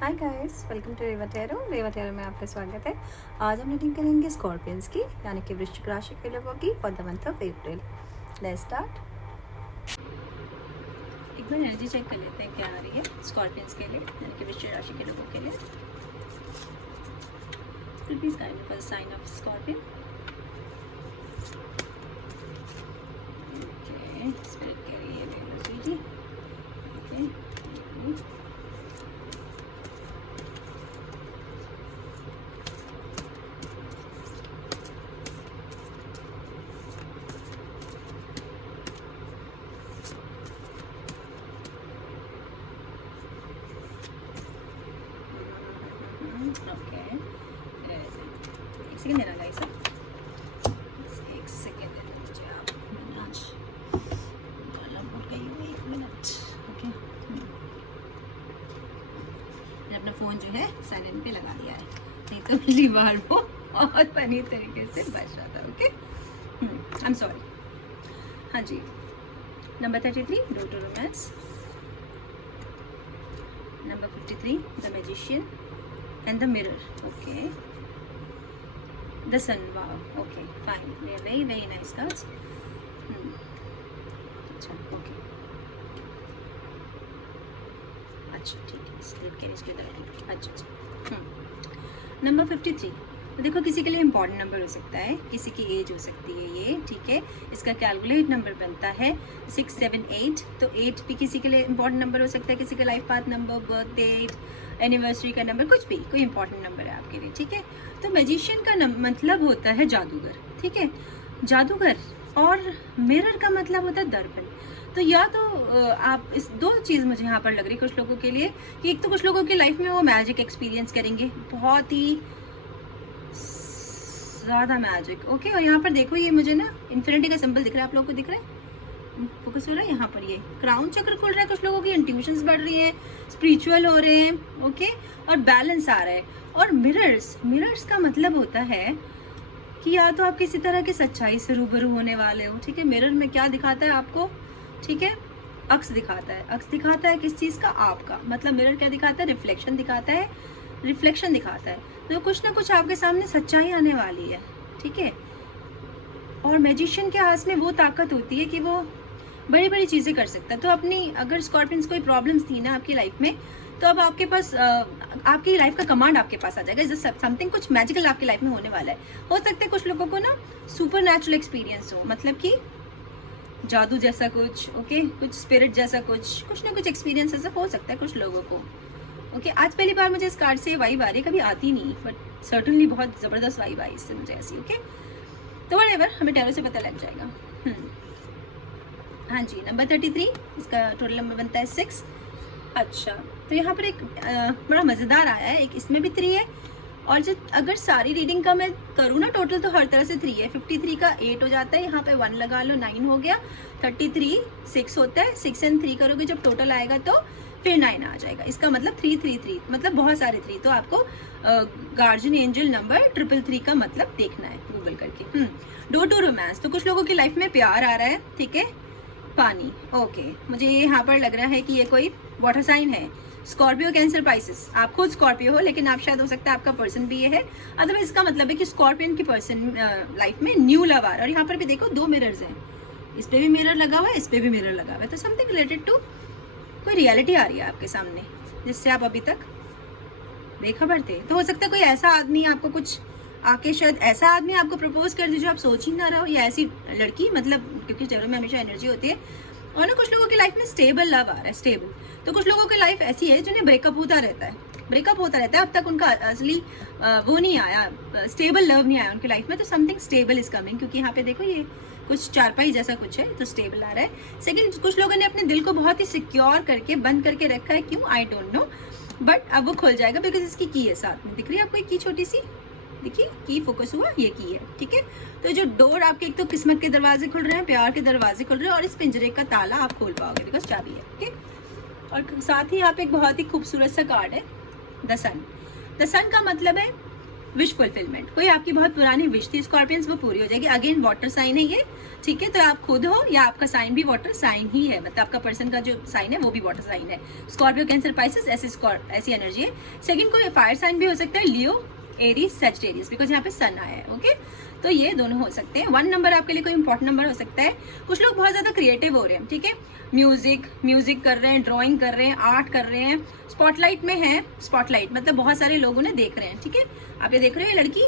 Hi guys, welcome to Reva tarot में आपका स्वागत है। आज हम रीडिंग करेंगे स्कॉर्पियंस की, यानी कि वृश्चिक राशि के लोगों की for the month of April. Let's start. एक बार एनर्जी चेक कर लेते हैं क्या आ रही है स्कॉर्पियंस के लिए, यानी कि वृश्चिक राशि के लोगों के लिए। Please guide me for the sign of scorpion. Okay, spirit कह रही है एनर्जी जी। ओके, ओके, एक सेकेंड देना गाइस, एक सेकेंड देना मुझे आप। मैंने आज कॉलम उठ गई हूँ, 1 मिनट। ओके, मैंने अपना फ़ोन जो है साइलेंट पे लगा दिया है, नहीं तो पिछली बार वो बहुत फनी तरीके से बच रहा था। Okay, I am sorry. हाँ जी, number 33 door to romance, number 53 the magician and the mirror. Okay, the sun. Wow. Okay, fine, they are very very nice cards. अच्छा, okay, अच्छा ठीक है, स्लिप के इसके अंदर। अच्छा, नंबर 53। तो देखो, किसी के लिए इंपॉर्टेंट नंबर हो सकता है, किसी की एज हो सकती है ये, ठीक है। इसका कैलकुलेट नंबर बनता है 6, 7, 8। तो 8 भी किसी के लिए इंपॉर्टेंट नंबर हो सकता है, किसी का life path number, birth date, anniversary का नंबर, कुछ भी कोई इंपॉर्टेंट नंबर है आपके लिए, ठीक है। तो मैजिशियन का मतलब होता है जादूगर, ठीक है, जादूगर। और मिरर का मतलब होता है दर्पण। तो या तो आप इस दो चीज़ मुझे यहाँ पर लग रही है कुछ लोगों के लिए, कि एक तो कुछ लोगों की लाइफ में वो मैजिक एक्सपीरियंस करेंगे, बहुत ही ज़्यादा मैजिक। ओके, और यहाँ पर देखो, ये मुझे ना इन्फिनिटी का सिंबल दिख रहा है, आप लोगों को दिख रहा है, फोकस हो रहा है यहाँ पर, ये क्राउन चक्र खुल रहा है, कुछ लोगों की इंट्यूशंस बढ़ रही हैं, स्पिरिचुअल हो रहे हैं, ओके, और बैलेंस आ रहा है। और मिरर्स का मतलब होता है कि या तो आप किसी तरह की सच्चाई से रूबरू होने वाले हो, ठीक है। मिरर में क्या दिखाता है आपको, ठीक है, अक्स दिखाता है। अक्स दिखाता है किस चीज़ का, आपका। मतलब मिरर क्या दिखाता है, रिफ्लेक्शन दिखाता है, रिफ्लेक्शन दिखाता है। तो कुछ ना कुछ आपके सामने सच्चाई आने वाली है, ठीक है। और मैजिशियन के हाथ में वो ताकत होती है कि वो बड़ी बड़ी चीज़ें कर सकता है। तो अपनी, अगर स्कॉर्पियंस कोई प्रॉब्लम्स थी ना आपकी लाइफ में, तो अब आपके पास आपकी लाइफ का कमांड आपके पास आ जाएगा। जैसे समथिंग कुछ मैजिकल आपकी लाइफ में होने वाला है। हो सकता है कुछ लोगों को ना सुपर नेचुरल एक्सपीरियंस हो, मतलब कि जादू जैसा कुछ, ओके, कुछ स्पिरिट जैसा कुछ ना कुछ एक्सपीरियंस ऐसा हो सकता है कुछ लोगों को। ओके, आज पहली बार मुझे इस कार्ड से वाइब आ रही है, कभी आती नहीं, बट सर्टनली बहुत ज़बरदस्त वाइब आई इससे मुझे ऐसी। ओके, तो व्हाटएवर, हमें टैरो से पता लग जाएगा। हाँ जी, नंबर 33, इसका टोटल नंबर बनता है 6। अच्छा, तो यहाँ पर एक बड़ा मज़ेदार आया है, एक इसमें भी 3 है, और जो अगर सारी रीडिंग का मैं करूँ ना टोटल, तो हर तरह से 3 है। 53 का 8 हो जाता है, यहाँ पे 1 लगा लो, 9 हो गया। 33 6 होता है, 6 and 3 करोगे जब टोटल आएगा तो फिर 9 आ जाएगा। इसका मतलब 333, मतलब बहुत सारे 3। तो आपको गार्जियन एंजल नंबर 333 का मतलब देखना है गूगल करके। डोर टू रोमांस, तो कुछ लोगों की लाइफ में प्यार आ रहा है, ठीक है, पानी। ओके, मुझे ये यहाँ पर लग रहा है कि ये कोई वाटर साइन है, स्कॉर्पियो, कैंसर, पाइसेस। आप खुद स्कॉर्पियो हो, लेकिन आप शायद, हो सकता है आपका पर्सन भी ये है। अदरवाइज इसका मतलब है कि स्कॉर्पियन की पर्सन लाइफ में न्यू लव आ रहा है। और यहाँ पर भी देखो 2 मिरर्स हैं, इस पे भी मिरर लगा हुआ है, इस पे भी मिरर लगा हुआ है। तो समथिंग रिलेटेड टू कोई रियलिटी आ रही है आपके सामने, जिससे आप अभी तक बेखबर थे। तो हो सकता है कोई ऐसा आदमी आपको कुछ आके, शायद ऐसा आदमी आपको प्रपोज कर दे जो आप सोच ही ना रहो, या ऐसी लड़की, मतलब क्योंकि चलो में हमेशा एनर्जी होती है। और ना कुछ लोगों की लाइफ में स्टेबल लव आ रहा है, स्टेबल। तो कुछ लोगों की लाइफ ऐसी है जिन्हें ब्रेकअप होता रहता है, अब तक उनका असली वो नहीं आया, स्टेबल लव नहीं आया उनकी लाइफ में। तो समथिंग स्टेबल इज कमिंग, क्योंकि यहाँ पे देखो ये कुछ चारपाई जैसा कुछ है, तो स्टेबल आ रहा है। सेकंड, कुछ लोगों ने अपने दिल को बहुत ही सिक्योर करके बंद करके रखा है, क्यों, आई डोंट नो, बट अब वो खुल जाएगा, बिकॉज इसकी की है साथ में, दिख रही है आपको एक की छोटी सी, देखिए की फोकस हुआ, ये की है, ठीक है। तो जो डोर आपके, एक तो किस्मत के दरवाजे खुल रहे हैं, प्यार के दरवाजे खुल रहे हैं, और इस पिंजरे का ताला आप खोल पाओगे, बिकॉज चाबी है, ठीक है। और साथ ही यहाँ पे एक बहुत ही खूबसूरत सा कार्ड है, द सन। द सन का मतलब है विश फुलफिलमेंट, कोई आपकी बहुत पुरानी विश थी स्कॉर्पियंस, वो पूरी हो जाएगी। अगेन वाटर साइन है ये, ठीक है, तो आप खुद हो या आपका साइन भी वाटर साइन ही है, मतलब आपका पर्सन का जो साइन है वो भी वाटर साइन है। स्कॉर्पियो, कैंसर, पाइसेस, ऐसी एनर्जी है। सेकंड कोई फायर साइन भी हो सकता है, लियो, एरीज, सजिटेरियस, बिकॉज यहाँ पे सन आया है। ओके, तो ये दोनों हो सकते हैं। 1 नंबर आपके लिए कोई इंपॉर्टेंट नंबर हो सकता है। कुछ लोग बहुत ज़्यादा क्रिएटिव हो रहे हैं, ठीक है, म्यूजिक कर रहे हैं, ड्राइंग कर रहे हैं, आर्ट कर रहे हैं, स्पॉटलाइट में है। स्पॉटलाइट मतलब बहुत सारे लोग उन्हें देख रहे हैं, ठीक है, आप ये देख रहे हो, ये लड़की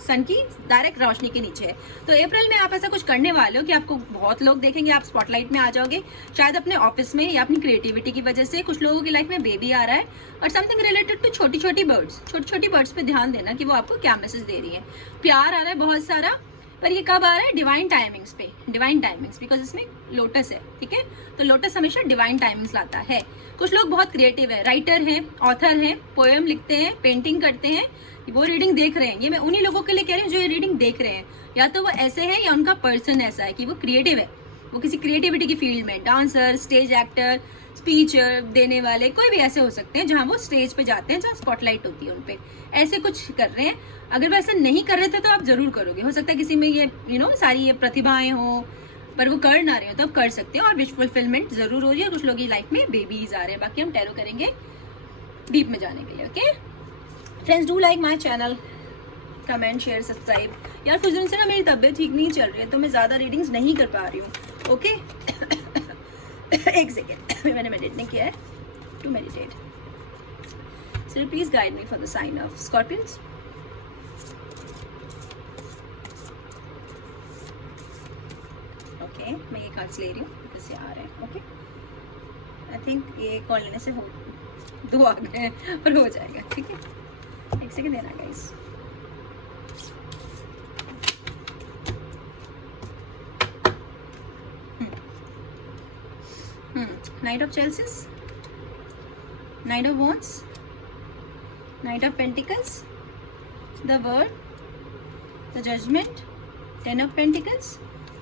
सन की डायरेक्ट रोशनी के नीचे है। तो अप्रैल में आप ऐसा कुछ करने वाले हो कि आपको बहुत लोग देखेंगे, आप स्पॉटलाइट में आ जाओगे, शायद अपने ऑफिस में या अपनी क्रिएटिविटी की वजह से। कुछ लोगों की लाइफ में बेबी आ रहा है और समथिंग रिलेटेड टू छोटी छोटी बर्ड्स पे ध्यान देना कि वो आपको क्या मैसेज दे रही है। प्यार आ रहा है बहुत सारा, पर ये कब आ रहा है? डिवाइन टाइमिंग्स पे, डिवाइन टाइमिंग्स, बिकॉज इसमें लोटस है, ठीक है, तो लोटस हमेशा डिवाइन टाइमिंग्स लाता है। कुछ लोग बहुत क्रिएटिव है, राइटर हैं, ऑथर हैं, पोएम लिखते हैं, पेंटिंग करते हैं, वो रीडिंग देख रहे हैं। ये मैं उन्हीं लोगों के लिए कह रही हूँ जो ये रीडिंग देख रहे हैं, या तो वो ऐसे हैं या उनका पर्सन ऐसा है कि वो क्रिएटिव है, वो किसी क्रिएटिविटी की फील्ड में, डांसर, स्टेज एक्टर, स्पीच देने वाले, कोई भी ऐसे हो सकते हैं जहाँ वो स्टेज पे जाते हैं, जहाँ स्पॉटलाइट होती है उन पे, ऐसे कुछ कर रहे हैं। अगर वो ऐसा नहीं कर रहे थे तो आप जरूर करोगे। हो सकता है किसी में ये सारी ये प्रतिभाएं हों, पर वो कर ना रहे हो तो आप कर सकते हैं, और विश फुलफिलमेंट जरूर हो रही है। कुछ लोगों की लाइफ में बेबीज आ रहे हैं। बाकी हम टैरो करेंगे डीप में जाने के लिए। Okay friends, do like my channel, comment, share, subscribe. यार कुछ दिन से ना मेरी तबीयत ठीक नहीं चल रही है, तो मैं ज़्यादा रीडिंग्स नहीं कर पा रही हूँ। ओके एक सेकेंड, मैंने मेडिटेट नहीं किया है, to meditate. So please guide me for the sign of scorpions. Okay, मैं ये कार्ड्स ले रही हूँ, इससे आ रहे हैं। ओके, आई थिंक ये कॉल लेने से हो 2 आ गए हैं, पर हो जाएगा, ठीक है, एक सेकेंड देना guys. Knight of Chalices, Knight of Wands, Knight of Pentacles, the World, the Judgment, 10 of Pentacles,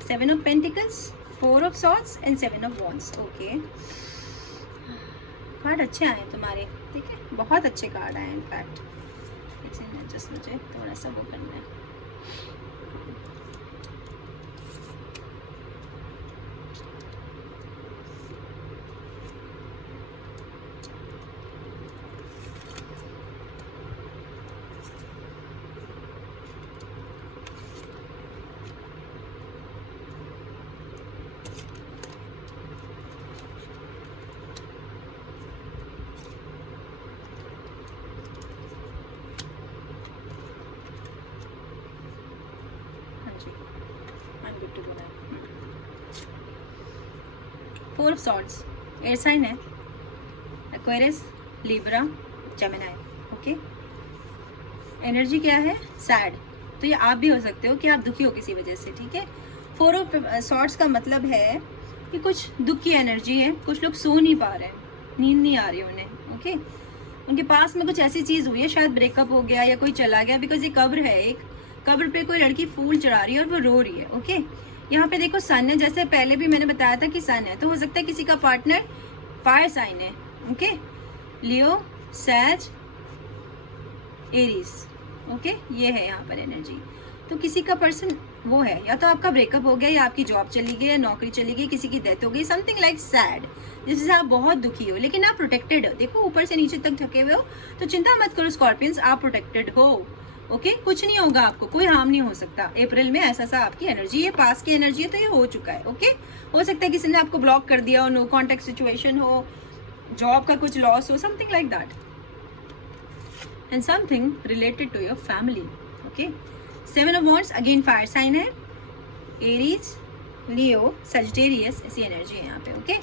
7 of Pentacles, 4 of Swords and 7 of Wands. Okay, card अच्छे आए तुम्हारे, ठीक है, बहुत अच्छे कार्ड आए इनफैक्ट। जस्ट मुझे थोड़ा सा वो करना है। Four of swords, air sign है, Aquarius, Libra, Gemini. Okay, energy क्या है? सैड, तो ये आप भी हो सकते हो कि आप दुखी हो किसी वजह से, ठीक है। 4 ऑफ सॉर्ड्स का मतलब है कि कुछ दुख की एनर्जी है, कुछ लोग सो नहीं पा रहे हैं, नींद नहीं आ रही उन्हें। ओके, उनके पास में कुछ ऐसी चीज़ हुई है, शायद ब्रेकअप हो गया या कोई चला गया, बिकॉज ये कब्र है, एक कब्र पे कोई लड़की फूल चढ़ा रही है और वो रो रही है। ओके, यहाँ पे देखो सन है, जैसे पहले भी मैंने बताया था कि सन है, तो हो सकता है किसी का पार्टनर फायर साइन है। ओके, लियो, सैज, एरीज। ओके, ये है यहाँ पर एनर्जी। तो किसी का पर्सन वो है, या तो आपका ब्रेकअप हो गया, या आपकी जॉब चली गई, या नौकरी चली गई, किसी की डेथ हो गई, समथिंग लाइक सैड, जिससे आप बहुत दुखी हो, लेकिन आप प्रोटेक्टेड हो। देखो ऊपर से नीचे तक ढके हुए हो, तो चिंता मत करो स्कॉर्पियंस, आप प्रोटेक्टेड हो। ओके, कुछ नहीं होगा, आपको कोई हार्म नहीं हो सकता। अप्रैल में ऐसा सा आपकी एनर्जी है, पास की एनर्जी है, तो ये हो चुका है। ओके, हो सकता है किसी ने आपको ब्लॉक कर दिया हो, नो कॉन्टेक्ट सिचुएशन हो, जॉब का कुछ लॉस हो, something like that, and something related to your family. Okay, 7 of wands, again fire sign है, एरीज, लियो, सजिटेरियस, ऐसी एनर्जी है यहाँ पे। ओके,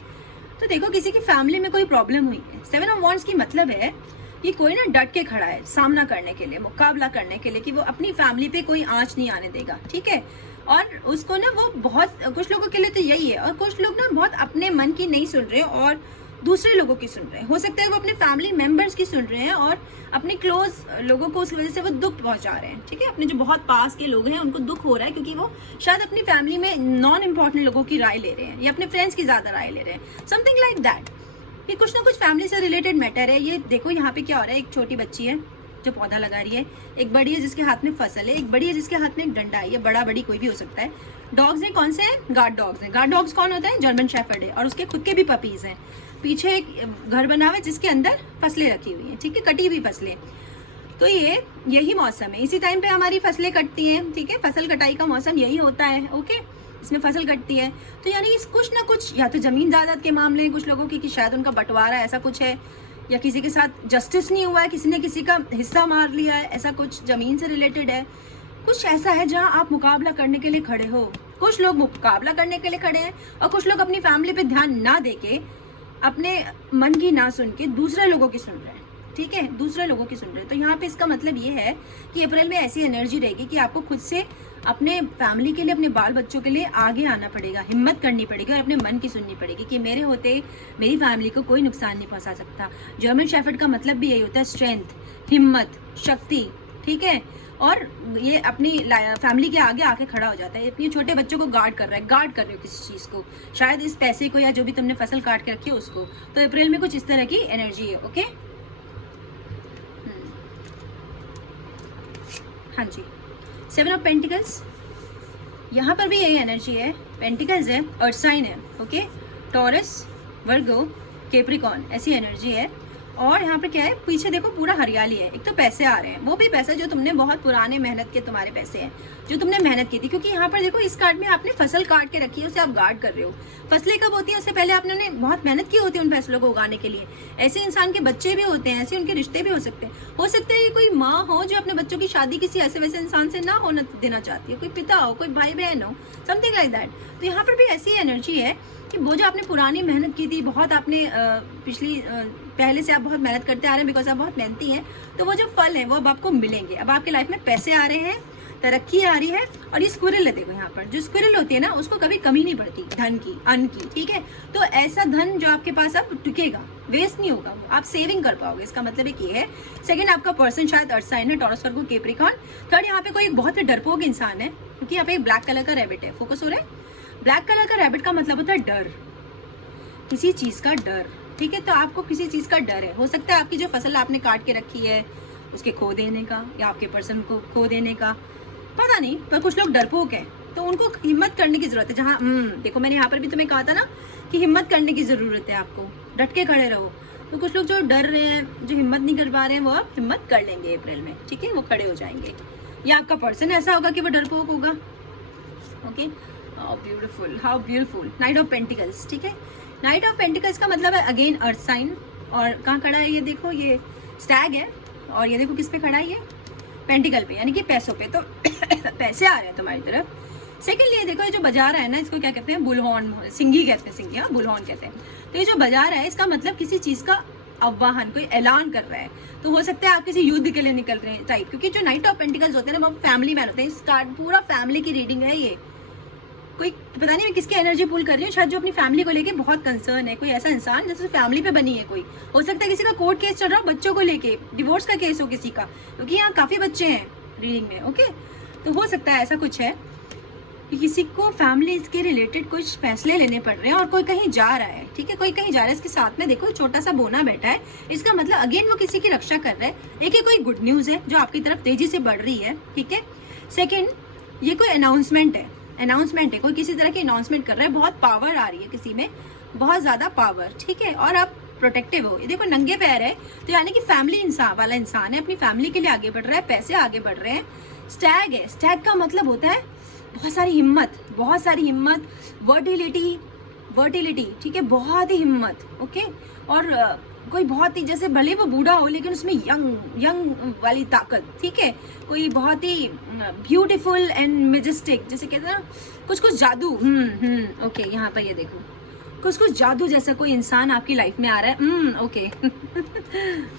तो देखो किसी की फैमिली में कोई प्रॉब्लम हुई है। 7 ऑफ वॉन्ड्स की मतलब है कि कोई ना डट के खड़ा है सामना करने के लिए, मुकाबला करने के लिए, कि वो अपनी फैमिली पे कोई आंच नहीं आने देगा, ठीक है। और उसको ना वो बहुत, कुछ लोगों के लिए तो यही है, और कुछ लोग ना बहुत अपने मन की नहीं सुन रहे और दूसरे लोगों की सुन रहे हैं। हो सकता है वो अपने फैमिली मेंबर्स की सुन रहे हैं और अपने क्लोज लोगों को उस वजह से वो दुख पहुंचा रहे हैं, ठीक है। अपने जो बहुत पास के लोग हैं उनको दुख हो रहा है, क्योंकि वो शायद अपनी फैमिली में नॉन इम्पॉर्टेंट लोगों की राय ले रहे हैं, या अपने फ्रेंड्स की ज़्यादा राय ले रहे हैं, समथिंग लाइक दैट। ये कुछ ना कुछ फैमिली से रिलेटेड मैटर है। ये देखो यहाँ पे क्या हो रहा है, एक छोटी बच्ची है जो पौधा लगा रही है, एक बड़ी है जिसके हाथ में फसल है, एक बड़ी है जिसके हाथ में एक डंडा है। ये बड़ा बड़ी कोई भी हो सकता है। डॉग्स हैं, कौन से हैं? गार्ड डॉग्स हैं। गार्ड डॉग्स कौन होता है? जर्मन शेफर्ड है, और उसके खुद के भी पपीज हैं। पीछे एक घर बना हुआ है जिसके अंदर फसलें रखी हुई हैं, ठीक है, कटी हुई फसलें। तो यही मौसम है, इसी टाइम पे हमारी फसलें कटती हैं, ठीक है, फसल कटाई का मौसम यही होता है। ओके, इसमें फसल कटती है। तो यानी कि कुछ ना कुछ, या तो जमीन जायदाद के मामले हैं कुछ लोगों की कि शायद उनका बंटवारा ऐसा कुछ है, या किसी के साथ जस्टिस नहीं हुआ है, किसी ने किसी का हिस्सा मार लिया है, ऐसा कुछ जमीन से रिलेटेड है। कुछ ऐसा है जहां आप मुकाबला करने के लिए खड़े हो। कुछ लोग मुकाबला करने के लिए खड़े हैं, और कुछ लोग अपनी फैमिली पे ध्यान ना देके, अपने मन की ना सुन के दूसरे लोगों की सुन रहे हैं, ठीक है, दूसरे लोगों की सुन रहे हैं। तो यहाँ पे इसका मतलब ये है कि अप्रैल में ऐसी एनर्जी रहेगी कि आपको खुद से अपने फैमिली के लिए, अपने बाल बच्चों के लिए आगे आना पड़ेगा, हिम्मत करनी पड़ेगी और अपने मन की सुननी पड़ेगी कि मेरे होते मेरी फैमिली को कोई नुकसान नहीं पहुंचा सकता। जर्मन शेफर्ड का मतलब भी यही होता है, स्ट्रेंथ, हिम्मत, शक्ति, ठीक है। और ये अपनी फैमिली के आगे आके खड़ा हो जाता है, अपने छोटे बच्चों को गार्ड कर रहा है, गार्ड कर रहे हो किसी चीज़ को, शायद इस पैसे को या जो भी तुमने फसल काट के रखी है उसको। तो अप्रैल में कुछ इस तरह की एनर्जी है। ओके, हाँ जी। 7 ऑफ पेंटिकल्स, यहाँ पर भी यही एनर्जी है। पेंटिकल्स है, अर्थ साइन है, ओके, टॉरस, वर्गो, कैप्रिकॉर्न, ऐसी एनर्जी है। और यहाँ पे क्या है, पीछे देखो पूरा हरियाली है। एक तो पैसे आ रहे हैं, वो भी पैसे जो तुमने बहुत पुराने मेहनत के, तुम्हारे पैसे हैं जो तुमने मेहनत की थी। क्योंकि यहाँ पर देखो इस कार्ड में आपने फसल काट के रखी है, उसे आप गार्ड कर रहे हो। फसलें कब होती हैं? उससे पहले आपने बहुत मेहनत की होती है उन फसलों को उगाने के लिए। ऐसे इंसान के बच्चे भी होते हैं, ऐसे उनके रिश्ते भी हो सकते हैं। हो सकता है कि कोई माँ हो जो अपने बच्चों की शादी किसी ऐसे वैसे इंसान से ना होने देना चाहती है, कोई पिता हो, कोई भाई बहन हो, समथिंग लाइक दैट। तो यहाँ पर भी ऐसी एनर्जी है कि वो जो आपने पुरानी मेहनत की थी, बहुत आपने पहले से आप बहुत मेहनत करते आ रहे हैं, बिकॉज आप बहुत मेहनती हैं, तो वो जो फल है वो अब आपको मिलेंगे। अब आपके लाइफ में पैसे आ रहे हैं, तरक्की आ रही है। और ये स्क्विरल है, देखो यहाँ पर जो स्क्विरल होती है ना, उसको कभी कमी नहीं पड़ती धन की, अन्न की, ठीक है। तो ऐसा धन जो आपके पास अब टिकेगा, वेस्ट नहीं होगा, आप सेविंग कर पाओगे। इसका मतलब एक ये है। सेकंड, आपका पर्सन शायद अर्थ साइन है, टॉरस, वर्गो, कैप्रिकॉर्न। थर्ड, यहाँ पे कोई एक बहुत ही डरपोक इंसान है, क्योंकि यहाँ पे एक ब्लैक कलर का रैबिट है, फोकस हो रहा है। ब्लैक कलर का रैबिट का मतलब होता है डर, किसी चीज का डर, ठीक है। तो आपको किसी चीज का डर है। हो सकता है आपकी जो फसल आपने काट के रखी है उसके खो देने का, या आपके पर्सन को खो देने का, पता नहीं। पर कुछ लोग डरपोक हैं, तो उनको हिम्मत करने की जरूरत है। जहाँ देखो, मैंने यहाँ पर भी तुम्हें कहा था ना कि हिम्मत करने की जरूरत है, आपको डट के खड़े रहो। तो कुछ लोग जो डर रहे हैं, जो हिम्मत नहीं कर पा रहे हैं, वो अब हिम्मत कर लेंगे अप्रैल में, ठीक है, वो खड़े हो जाएंगे। या आपका पर्सन ऐसा होगा कि वो डरपोक होगा। Okay, how beautiful, how beautiful. Night of pentacles, ठीक है। नाइट ऑफ पेंटिकल्स का मतलब है अगेन अर्थ साइन। और कहाँ खड़ा है ये देखो, ये स्टैग है, और ये देखो किस पे खड़ा है, ये पेंटिकल पे, यानी कि पैसों पे। तो पैसे आ रहे हैं तुम्हारी तरफ। सेकेंड, ये देखो, ये जो बजा रहा है ना, इसको क्या कहते हैं? बुलहॉर्न, सिंगी कहते हैं, सिंगी, हाँ, बुलहॉर्न कहते हैं। तो ये जो बजा रहा है, इसका मतलब किसी चीज़ का आह्वान, कोई ऐलान कर रहा है। तो हो सकता है आप किसी युद्ध के लिए निकल रहे हैं टाइप, क्योंकि जो नाइट ऑफ पेंटिकल्स होते हैं ना, वो फैमिली मैन होते हैं। इस कार्ड पूरा फैमिली की रीडिंग है ये। कोई पता नहीं मैं किसकी एनर्जी पुल कर रही हूँ, शायद जो अपनी फैमिली को लेके बहुत कंसर्न है, कोई ऐसा इंसान जैसे फैमिली पे बनी है कोई। हो सकता है किसी का कोर्ट केस चल रहा हो बच्चों को लेके, डिवोर्स का केस हो किसी का, क्योंकि यहाँ काफ़ी बच्चे हैं रीडिंग में। ओके, तो हो सकता है ऐसा कुछ है कि किसी को फैमिली के रिलेटेड कुछ फैसले लेने पड़ रहे हैं, और कोई कहीं जा रहा है, ठीक है, कोई कहीं जा रहा है। इसके साथ में देखो छोटा सा बोना बैठा है, इसका मतलब अगेन वो किसी की रक्षा कर रहा है। एक कोई गुड न्यूज़ है जो आपकी तरफ तेजी से बढ़ रही है, ठीक है। सेकेंड, ये कोई अनाउंसमेंट है, कोई किसी तरह की अनाउंसमेंट कर रहा है, बहुत पावर आ रही है किसी में, बहुत ज़्यादा पावर, ठीक है। और आप प्रोटेक्टिव हो। ये देखो नंगे पैर है, तो यानी कि फैमिली वाला इंसान है, अपनी फैमिली के लिए आगे बढ़ रहा है, पैसे आगे बढ़ रहे हैं। स्टैग है, स्टैग का मतलब होता है बहुत सारी हिम्मत, वर्टिलिटी, ठीक है, बहुत ही हिम्मत। ओके, और कोई बहुत ही, जैसे भले वो बूढ़ा हो लेकिन उसमें यंग वाली ताकत, ठीक है। कोई बहुत ही ब्यूटीफुल एंड मेजेस्टिक, जैसे कहते हैं ना कुछ जादू। ओके, यहाँ पर ये देखो कुछ जादू जैसा कोई इंसान आपकी लाइफ में आ रहा है। ओके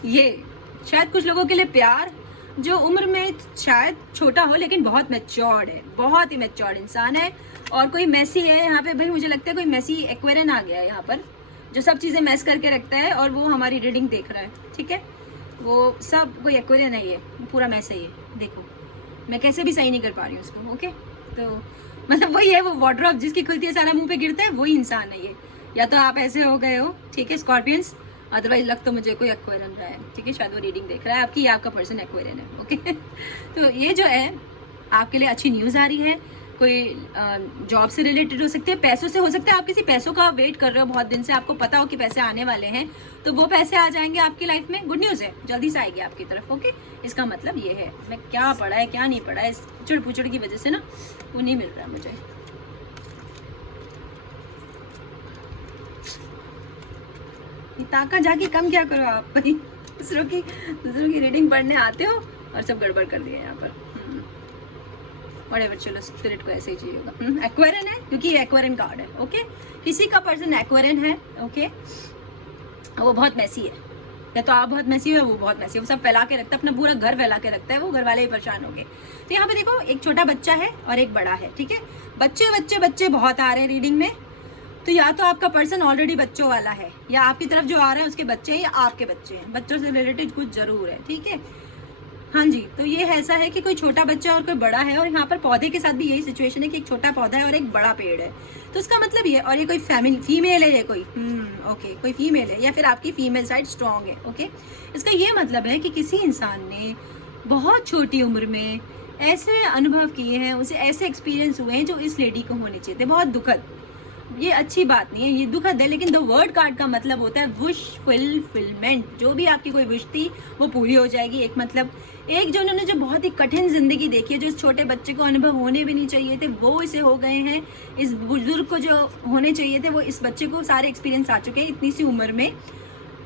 ये शायद कुछ लोगों के लिए प्यार, जो उम्र में शायद छोटा हो लेकिन बहुत मैच्योर्ड है, बहुत ही मैच्योर्ड इंसान है। और कोई मैसी है यहाँ पे, भाई मुझे लगता है कोई मैसी एक्वेरियन आ गया है यहाँ पर, जो सब चीज़ें मैस करके रखता है, और वो हमारी रीडिंग देख रहा है, ठीक है। वो सब कोई एक्वेरियन है, ये पूरा मैस है ये। देखो मैं कैसे भी सही नहीं कर पा रही हूँ उसको। ओके, तो मतलब वही है, वो वाटर ऑफ जिसकी खुलती है सारा मुंह पे गिरता है, वही इंसान है ये। या तो आप ऐसे हो गए हो, ठीक है, स्कॉर्पियंस, अदरवाइज लग तो मुझे कोई एक्वेरियन रहा है, ठीक है, शायद वो रीडिंग देख रहा है आपकी, या आपका पर्सन एक्वेरियन है, ओके। तो ये जो है आपके लिए अच्छी न्यूज़ आ रही है, कोई जॉब से रिलेटेड हो सकती है, पैसों से हो सकता है, आप किसी पैसों का वेट कर रहे हो बहुत दिन से, आपको पता हो कि पैसे आने वाले हैं, तो वो पैसे आ जाएंगे आपकी लाइफ में, गुड न्यूज़ है, जल्दी से आएगी आपकी तरफ, ओके। इसका मतलब ये है, मैं क्या पढ़ा है क्या नहीं पढ़ा है, इस चिड़ पुचड़ की वजह से ना वो नहीं मिल रहा मुझे। ताका जाके कम क्या करो आप भाई, दूसरों की रीडिंग पढ़ने आते हो और सब गड़बड़ कर दिया यहाँ पर। व्हाटएवर, चलो स्पिरिट को ऐसे ही चाहिए होगा। एक्वेरियन है क्योंकि ये एक्वेरियन कार्ड है, ओके। किसी का पर्सन एक्वेरियन है, ओके, वो बहुत मैसी है, या तो आप बहुत मैसी हो, वो बहुत मैसी है, वो सब फैला के रखता है, अपना पूरा घर फैला के रखता है, वो घर वाले ही परेशान हो गए। तो यहाँ पे देखो एक छोटा बच्चा है और एक बड़ा है, ठीक है। बच्चे बच्चे बच्चे बहुत आ रहे हैं रीडिंग में, तो या तो आपका पर्सन ऑलरेडी बच्चों वाला है, या आपकी तरफ जो आ रहे हैं उसके बच्चे हैं, या आपके बच्चे हैं, बच्चों से रिलेटेड कुछ जरूर है, ठीक है। हाँ जी, तो ये ऐसा है कि कोई छोटा बच्चा और कोई बड़ा है, और यहाँ पर पौधे के साथ भी यही सिचुएशन है कि एक छोटा पौधा है और एक बड़ा पेड़ है, तो उसका मतलब ये, और ये कोई फीमेल है, ये कोई ओके, कोई फीमेल है, या फिर आपकी फीमेल साइड स्ट्रांग है, ओके। इसका ये मतलब है कि किसी इंसान ने बहुत छोटी उम्र में ऐसे अनुभव किए हैं, उसे ऐसे एक्सपीरियंस हुए हैं जो इस लेडी को होने चाहिए थे, बहुत दुखद। ये अच्छी बात नहीं है, ये दुखद है, लेकिन द वर्ड कार्ड का मतलब होता है विश फुलफिलमेंट, जो भी आपकी कोई विश थी वो पूरी हो जाएगी। एक मतलब एक जो उन्होंने जो बहुत ही कठिन जिंदगी देखी है, जो इस छोटे बच्चे को अनुभव होने भी नहीं चाहिए थे, वो इसे हो गए हैं। इस बुजुर्ग को जो होने चाहिए थे, वो इस बच्चे को सारे एक्सपीरियंस आ चुके हैं इतनी सी उम्र में।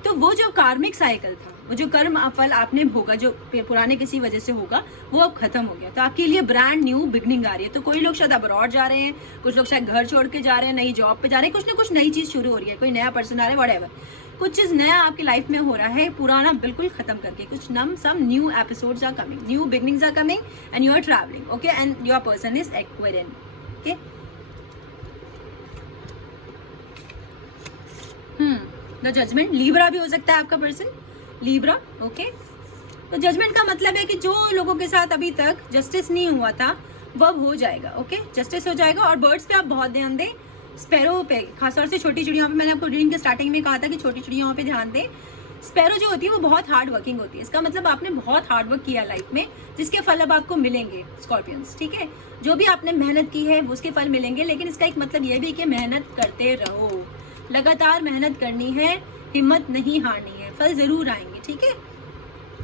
तो वो जो कार्मिक साइकिल था, वो जो कर्म फल आपने भोगा, जो पुराने किसी वजह से होगा, वो अब खत्म हो गया। तो आपके लिए ब्रांड न्यू बिगनिंग आ रही है। तो कोई लोग शायद अब्रॉड जा रहे हैं, कुछ लोग शायद घर छोड़ के जा रहे हैं, नई जॉब पे जा रहे हैं, कुछ ना कुछ नई चीज शुरू हो रही है, कोई नया पर्सन आ रहा है, व्हाटएवर, कुछ चीज नया आपकी लाइफ में हो रहा है, पुराना बिल्कुल खत्म करके कुछ some new episodes are coming, new beginnings are coming, and you are travelling, okay, and your person is Aquarian, okay. The judgement, Libra भी हो सकता है आपका पर्सन, लीब्रा, ओके। तो जजमेंट का मतलब है कि जो लोगों के साथ अभी तक जस्टिस नहीं हुआ था वो अब हो जाएगा, ओके, जस्टिस हो जाएगा। और बर्ड्स पे आप बहुत ध्यान दें, स्पैरो पे, खासतौर से छोटी चिड़ियों पे। मैंने आपको रीडिंग के स्टार्टिंग में कहा था कि छोटी चिड़ियों पे ध्यान दें। स्पैरो जो होती है वो बहुत हार्ड वर्किंग होती है, इसका मतलब आपने बहुत हार्ड वर्क किया लाइफ में, जिसके फल अब आपको मिलेंगे स्कॉर्पियंस, ठीक है। जो भी आपने मेहनत की है उसके फल मिलेंगे, लेकिन इसका एक मतलब ये भी कि मेहनत करते रहो, लगातार मेहनत करनी है, हिम्मत नहीं हारनी है, फल जरूर आएंगे, ठीक है,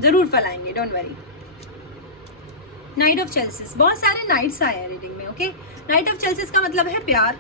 जरूर फल आएंगे, डोंट वरी। नाइट ऑफ चेल्सिस, बहुत सारे नाइट्स आए हैं रीडिंग में, ओके। नाइट ऑफ चेल्सिस का मतलब है प्यार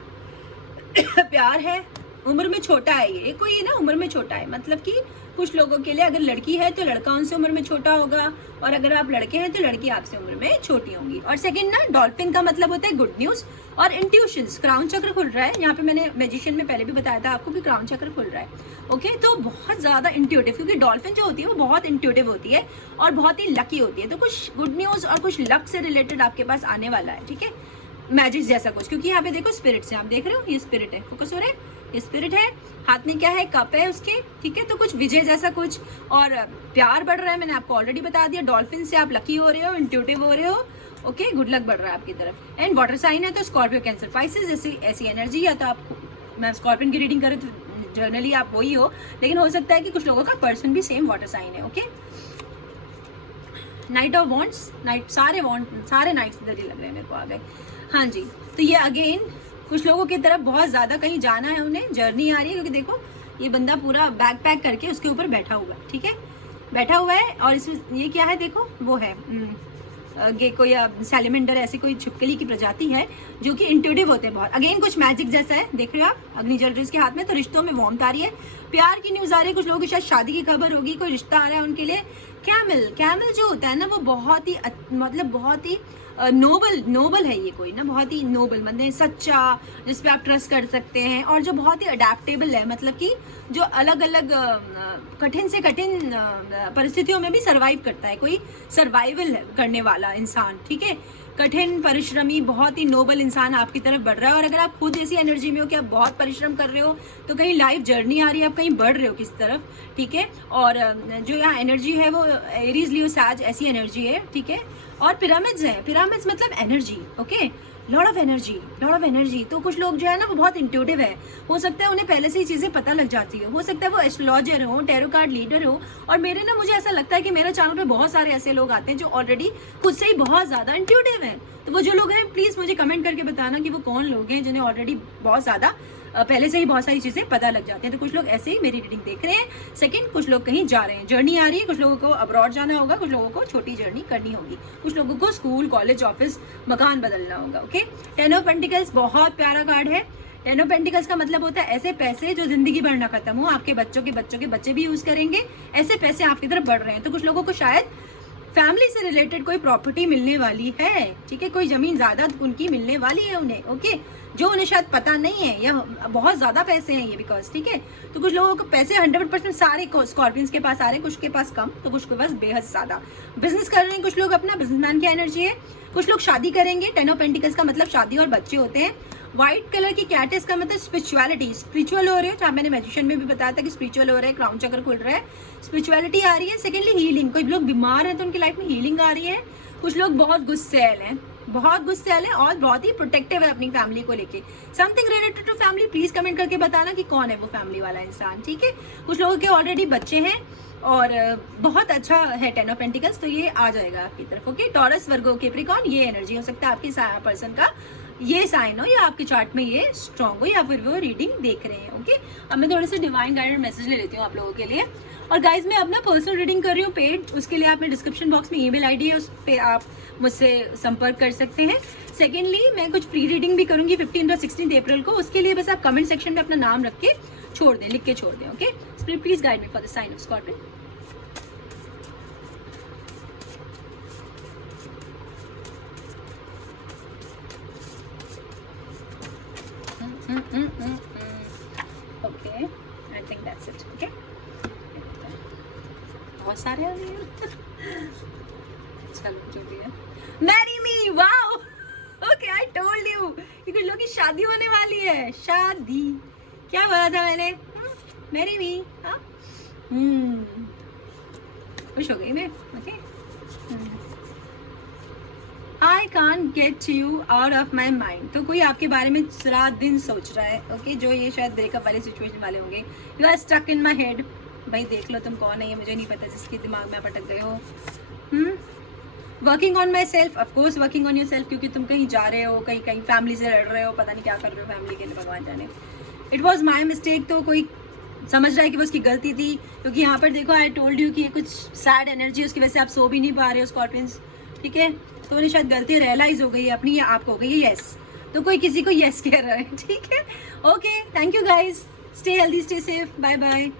प्यार है, उम्र में छोटा है ये कोई ना, उम्र में छोटा है, मतलब कि कुछ लोगों के लिए अगर लड़की है तो लड़का उनसे उम्र में छोटा होगा, और अगर आप लड़के हैं तो लड़की आपसे उम्र में छोटी होंगी। और सेकंड ना, डॉल्फिन का मतलब होता है गुड न्यूज और इंट्यूशंस। क्राउन चक्र खुल रहा है यहाँ पे, मैंने मैजिशियन में पहले भी बताया था आपको कि क्राउन चक्र खुल रहा है, ओके। तो बहुत ज्यादा इंट्यूटिव, क्योंकि डॉल्फिन जो होती है वो बहुत इंट्यूटिव होती है और बहुत ही लकी होती है, तो कुछ गुड न्यूज और कुछ लक से रिलेटेड आपके पास आने वाला है, ठीक है, मैजिक जैसा कुछ। क्योंकि यहाँ पे देखो स्पिरिट से आप देख रहे हो, ये स्पिरिट है, फोकस हो रहा है, ये स्पिरिट है, हाथ में क्या है, कप है उसके, ठीक है। तो कुछ विजय जैसा कुछ, और प्यार बढ़ रहा है, मैंने आपको ऑलरेडी बता दिया। डॉल्फिन से आप लकी हो रहे हो, इंट्यूटिव हो रहे हो, ओके, गुड लक बढ़ रहा है आपकी तरफ। एंड वाटर साइन है तो स्कॉर्पियो, कैंसर, पाइसेस जैसी ऐसी एनर्जी, या तो आप, मैं स्कॉर्पियन की रीडिंग करें तो जनरली आप वही हो, लेकिन हो सकता है कि कुछ लोगों का पर्सन भी सेम वाटर साइन है, okay. Night of wants, night, सारे नाइट्स इधर ही लग रहे हैं मेरे को, आ गए, हाँ जी। तो ये अगेन कुछ लोगों की तरफ बहुत ज्यादा कहीं जाना है, उन्हें जर्नी आ रही है, क्योंकि देखो ये बंदा पूरा बैग पैक करके उसके ऊपर बैठा हुआ है, ठीक है, बैठा हुआ है। और इसमें ये क्या है, देखो वो है गेको या सैलेमेंडर, ऐसी कोई छिपकली की प्रजाति है जो कि इंट्यूटिव होते हैं बहुत। अगेन कुछ मैजिक जैसा है, देख रहे हो आप, अग्नि जल रही है उसके हाथ में, तो रिश्तों में वार्मथ आ रही है, प्यार की न्यूज आ रही है, कुछ लोगों की शायद शादी की खबर होगी, कोई रिश्ता आ रहा है उनके लिए। कैमल जो होता है ना, वो बहुत ही मतलब बहुत ही नोबल है, ये कोई ना बहुत ही नोबल, मतलब सच्चा, जिसपे आप ट्रस्ट कर सकते हैं, और जो बहुत ही अडेप्टेबल है, मतलब कि जो अलग अलग कठिन से कठिन परिस्थितियों में भी सरवाइव करता है, कोई सर्वाइवल करने वाला इंसान, ठीक है, कठिन परिश्रमी, बहुत ही नोबल इंसान आपकी तरफ बढ़ रहा है। और अगर आप खुद ऐसी एनर्जी में हो कि आप बहुत परिश्रम कर रहे हो, तो कहीं लाइफ जर्नी आ रही है, आप कहीं बढ़ रहे हो किस तरफ, ठीक है। और जो यहाँ एनर्जी है वो एरीज लियो सैज ऐसी एनर्जी है, ठीक है। और पिरामिड्स है, पिरामिड्स मतलब energy, okay. Lot of energy. तो कुछ लोग जो है ना वो बहुत इंट्यूटिव है, हो सकता है उन्हें पहले से ही चीज़ें पता लग जाती हो सकता है वो एस्ट्रोलॉजर हो, टैरो कार्ड लीडर हो। और मेरे ना मुझे ऐसा लगता है कि मेरे चैनल पे बहुत सारे ऐसे लोग आते हैं जो ऑलरेडी खुद से ही बहुत ज़्यादा इंट्यूटिव हैं। तो वो जो लोग हैं प्लीज़ मुझे कमेंट करके बताना कि वो कौन लोग हैं जिन्हें ऑलरेडी बहुत ज़्यादा पहले से ही बहुत सारी चीज़ें पता लग जाती हैं। तो कुछ लोग ऐसे ही मेरी रीडिंग देख रहे हैं। सेकंड, कुछ लोग कहीं जा रहे हैं, जर्नी आ रही है, कुछ लोगों को अब्रॉड जाना होगा, कुछ लोगों को छोटी जर्नी करनी होगी, कुछ लोगों को स्कूल, कॉलेज, ऑफिस, मकान बदलना होगा। ओके, टेन ऑफ पेंटिकल्स बहुत प्यारा कार्ड है। टेन ऑफ पेंटिकल्स का मतलब होता है ऐसे पैसे जो जिंदगी भर ना खत्म हो, आपके बच्चों के बच्चों के बच्चे भी यूज करेंगे, ऐसे पैसे आपकी तरफ बढ़ रहे हैं। तो कुछ लोगों को शायद फैमिली से रिलेटेड कोई प्रॉपर्टी मिलने वाली है, ठीक है, कोई जमीन जायदाद उनकी मिलने वाली है उन्हें, ओके, जो उन्हें शायद पता नहीं है, या बहुत ज़्यादा पैसे हैं ये बिकॉज, ठीक है। तो कुछ लोगों को पैसे 100% सारे स्कॉर्पियंस के पास आ रहे हैं, कुछ के पास कम, तो कुछ के पास बेहद ज़्यादा। बिजनेस कर रहे हैं कुछ लोग, अपना बिजनेसमैन की एनर्जी है। कुछ लोग शादी करेंगे, टेन ऑफ पेंटिकल्स का मतलब शादी और बच्चे होते हैं। व्हाइट कलर की कैट है, इसका मतलब स्पिरिचुअलिटी, स्पिरिचुअल हो रहे हो, जहाँ मैंने मैजिशियन में भी बताया था कि स्पिरिचुअल हो रहा है, क्राउन चक्र खुल रहा है, स्पिरिचुअलिटी आ रही है। सेकेंडली हीलिंग, कोई लोग बीमार हैं तो उनकी लाइफ में हीलिंग आ रही है। कुछ लोग बहुत गुस्सैल हैं, बहुत गुस्सैल है और बहुत ही प्रोटेक्टिव है अपनी फैमिली को लेके। Something related to family, please comment करके बताना कि कौन है वो फैमिली वाला इंसान, ठीक है। कुछ लोगों के ऑलरेडी बच्चे हैं और बहुत अच्छा है टेन ऑफ पेंटिकल्स, तो ये आ जाएगा आपकी तरफ। ओके, टॉरस, वर्गो, कैप्रिकॉर्न, ये एनर्जी हो सकता है आपकी पर्सन का ये साइन हो, या आपके चार्ट में ये स्ट्रॉन्ग हो, या फिर वो रीडिंग देख रहे हैं। ओके, अब मैं थोड़े से डिवाइन गाइडेड मैसेज ले लेती हूँ आप लोगों के लिए। और गाइज मैं अपना पर्सनल रीडिंग कर रही हूँ पेड, उसके लिए आप मैं डिस्क्रिप्शन बॉक्स में ईमेल आईडी है, उस पर आप मुझसे संपर्क कर सकते हैं। सेकेंडली मैं कुछ फ्री रीडिंग भी करूँगी 15 और 16 अप्रैल को, उसके लिए बस आप कमेंट सेक्शन में अपना नाम रख के छोड़ दें, लिख के छोड़ दें। Okay, please guide me for the sign of scorpion. Okay, I think that's it. Okay, बहुत सारे आ रहे हैं चलो जो भी है। Marry me, wow, okay, I told you कि कुछ लोगों की शादी होने वाली है। शादी, क्या बोला था मैंने? मैरी मी, हाँ, खुश हो गई मैं। Okay, I can't get you out of my mind, तो कोई आपके बारे में रात दिन सोच रहा है। ओके, जो ये शायद ब्रेकअप वाले सिचुएशन वाले होंगे। You are stuck in my head, भाई देख लो तुम कौन है, ये मुझे नहीं पता, जिसके दिमाग में पटक गए हो। Working on my self, of course working on your self, क्योंकि तुम कहीं जा रहे हो, कहीं कहीं फैमिली से लड़ रहे हो, पता नहीं क्या कर रहे हो फैमिली के लिए, भगवान जाने। इट वॉज माई मिस्टेक, तो कोई समझ रहा है कि वो उसकी गलती थी, क्योंकि यहाँ पर देखो आई टोल्ड यू कि ये कुछ सैड एनर्जी है, उसकी वजह से आप सो भी नहीं पा रहे हो स्कॉर्पियंस, ठीक है। तो उन्हें शायद गलती रियलाइज हो गई है अपनी, या आपको हो गई है येस, तो कोई किसी को येस कह रहा है, ठीक है। Okay, thank you guys, stay healthy, stay safe, bye bye.